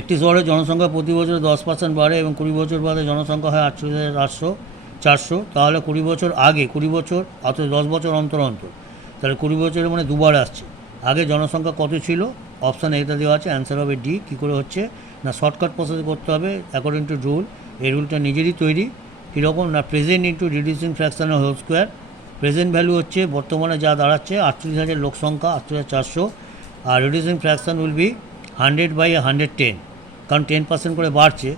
একটি শহরের জনসংখ্যা প্রতি বছর দশ পার্সেন্ট বাড়ে এবং কুড়ি বছর বাদে জনসংখ্যা হয় আটচল্লিশ হাজার আটশো চারশো। তাহলে কুড়ি বছর আগে, কুড়ি বছর অর্থাৎ দশ বছর অন্তর অন্তর। তাহলে কুড়ি বছরের মানে দুবার আসছে। আগে জনসংখ্যা কত ছিল? অপশান এটা দেওয়া আছে অ্যান্সার হবে ডি কী করে হচ্ছে? না শর্টকাট প্রসেস করতে হবে অ্যাকর্ডিং টু রুল এই রুলটা নিজেরই তৈরি। কীরকম? না প্রেজেন্ট ইন্টু রিডিউসিং ফ্র্যাকশনের হোল স্কোয়ার প্রেজেন্ট ভ্যালু হচ্ছে, বর্তমানে যা দাঁড়াচ্ছে, আটচল্লিশ হাজার লোক সংখ্যা, আটচল্লিশ হাজার চারশো। আর reducing fraction will be hundred by hundred ten, কারণ টেন পার্সেন্ট করে বাড়ছে,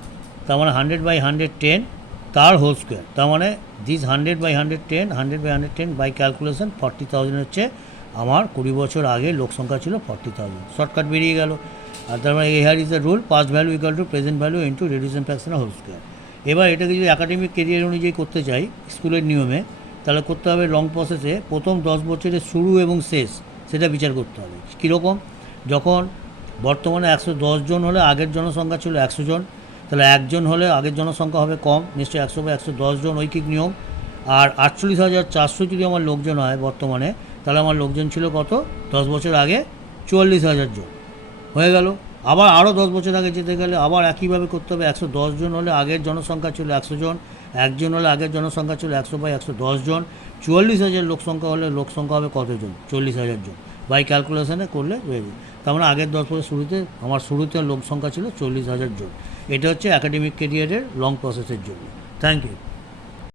তার মানে হান্ড্রেড বাই হান্ড্রেড টেন তার হোল স্কোয়ার, তার মানে this hundred by hundred ten, hundred by hundred ten by calculation forty thousand হচ্ছে আমার কুড়ি বছর আগে লোক সংখ্যা ছিল ফর্টি থাউজেন্ড শর্টকাট বেরিয়ে গেল, আর তার মানে here is the rule past value equal to present value into reduction fraction whole square এবার এটাকে যদি একাডেমিক কেরিয়ার অনুযায়ী করতে চাই, স্কুলের নিয়মে, তাহলে করতে হবে লং প্রসেসে প্রথম দশ বছরের শুরু এবং শেষ, সেটা বিচার করতে হবে। কীরকম? যখন বর্তমানে একশো জন হলে আগের জনসংখ্যা ছিল একশো জন। তাহলে একজন হলে আগের জনসংখ্যা হবে কম। নিশ্চয়ই একশো বা একশো জন ঐকিক নিয়ম। আর আটচল্লিশ হাজার চারশো যদি আমার লোকজন হয় বর্তমানে, তাহলে আমার লোকজন ছিল কত? দশ বছর আগে চুয়াল্লিশ হাজার জন। হয়ে গেল। আবার আরও দশ বছর আগে যেতে গেলে আবার একইভাবে করতে হবে। একশো দশ জন হলে আগের জনসংখ্যা ছিল একশো জন। একজন হলে আগের জনসংখ্যা ছিল একশো বাই একশো দশ জন। চুয়াল্লিশ হাজার লোক সংখ্যা হলে লোক সংখ্যা হবে কতজন? চল্লিশ হাজার জন। বাই ক্যালকুলেশনে করলে হয়ে যাবে। তার মানে আগের দশ বছর শুরুতে আমার শুরুতে লোক সংখ্যা ছিল চল্লিশ হাজার জন। এটা হচ্ছে একাডেমিক কেরিয়ারের লং প্রসেসের জন্য। Thank you